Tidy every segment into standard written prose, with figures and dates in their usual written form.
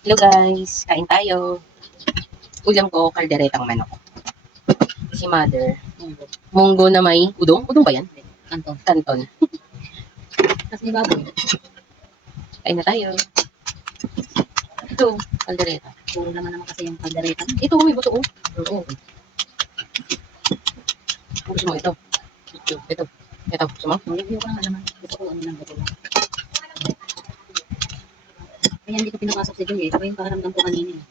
Hello guys, kain tayo. Ulam ko, kalderetang manok. Si mother, munggo na may udong. Udong ba yan? Kanton. Kanton. Tapos may baboy. Kain na tayo. Ito, kaldereta. Puro naman kasi yung kaldereta. Ito, may buto oh. Oo. Gusto mo ito? Ito. Ito, gusto mo? Review ko lang naman. Gusto ko ano lang ito lang. Kaya hindi ko pinapasok si Joy eh. Ito yung pakiramdam ko kanina eh.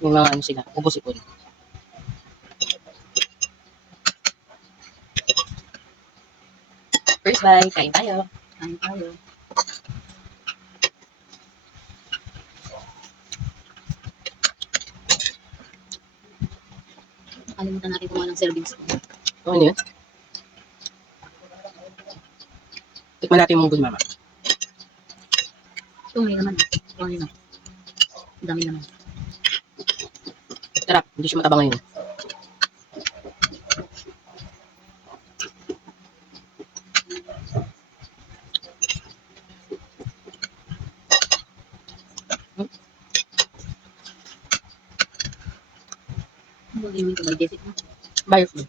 May mga ano sila, ubos-ipon. First bite, kain tayo. Kain tayo. Nakalimutan natin kumuha ng servings ko. Ano yun? Tikman natin yung munggo ni mama. Ito may naman. Ito ano. Ang dami naman. Sarap, hindi siya mataba ngayon. Ano ba gawin ko by Jessica? Biofood.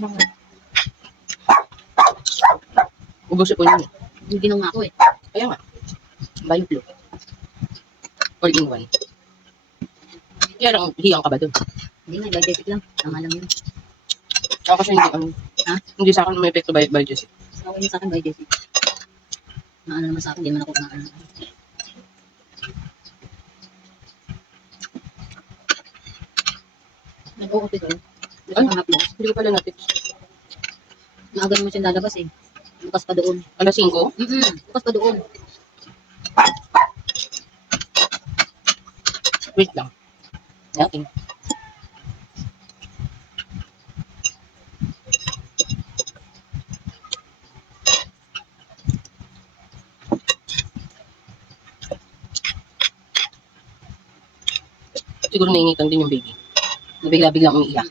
Bakit? Ubos-ipon yun. Yung ginawa ko eh. Kaya nga, Bioflow. All in one. Kaya lang, hiyang ka ba dun? Hindi nga, by Jessica lang. Tama lang yun. Ako kasi hindi, Ha? hindi sa akin may epekto by Jessica. So, okay yun sa akin by Jessica. Maano naman sa akin, hindi naman ako kumaano. Nag-o-office ko. Gusto kang haplos. Hindi ko pala natin. Maaga naman siya lalabas eh. Bukas pa doon. Alas 5? Bukas pa doon. Wait lang. Natin. Siguro nainitan din yung baby. Nabigla-biglang umiiyak.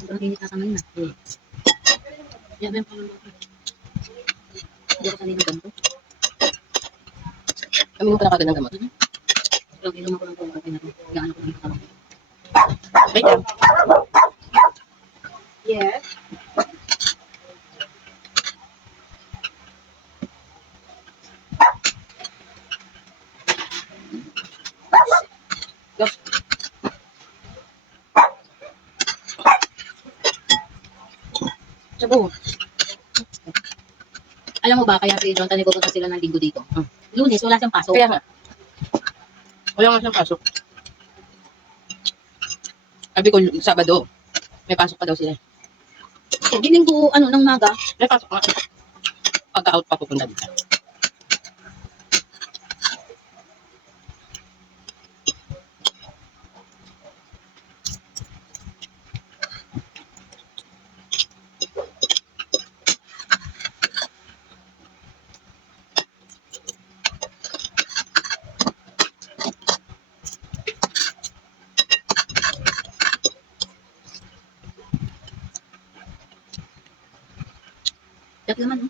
Sobrang init na sa ngayon na. Yan yung pangalawa. Hindi ako sanay ng ganito. Kami mo pala kagad ng gamot. Pero inom ako ng kung okay na ito. Gaan ako ng katawan. Wait lang. Yes. Go. Sabu. Alam mo ba, kaya si Jonathan pupunta sila ng linggo dito. Lunes, wala siyang pasok. Kaya nga. Wala nga siyang pasok. Sabi ko, Sabado. May pasok pa daw sila. Hindi linggo, ano, ng maga. May pasok nga. Pagka-out pa pupunta dito. Yak naman, no?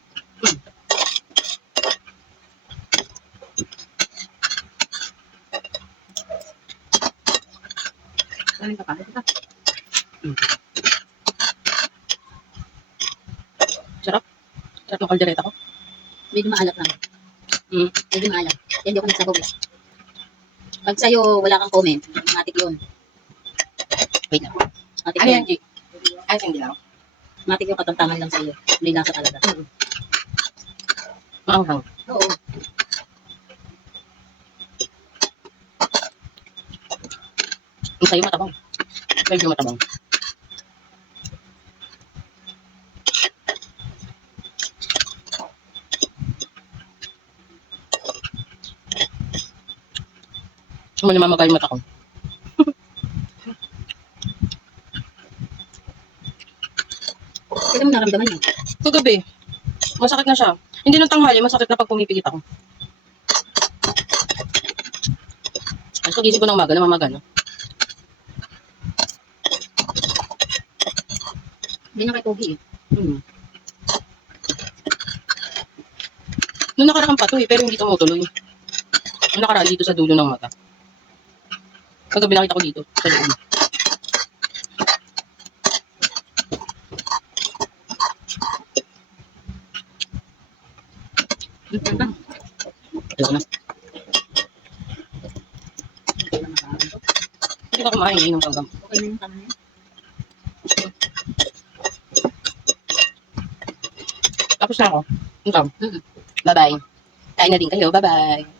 Kanin ka pa. Ito. Sarap. Sarap ng kaldereta ko. Medyo maalat lang. Mm. Medyo maalat. Yan, hindi ako nagsabog eh. Pag sa'yo, wala kang comment. Matik yun. Wait lang. Matik Ano yun. yan, G? Ay, hindi lang. Matik yung katamtaman lang sa'yo. May lasa talaga. Maanghang. Oo. Yung sa'yo matabang. Medyo matabang. Ano namamagay yung mata ko. Kailan mo naramdaman yun? Kagabi, masakit na siya. Hindi nung tanghali, masakit na pag pumipigit ako. Tapos pagising ko ng maga, namamaga na. Hindi na kay Pogi eh. Nung nakaraan pa to eh, pero hindi tumutuloy. Nung nakaraan dito sa dulo ng mata. Kagabi nakita ko dito, sa loob. Ito ba? Ayoko na. Hindi ka kumain eh, nung kagam. Okay na yung tama niya. Tapos na ako. Ito. Mm. Bye-bye. Kain na din kayo. Bye-bye.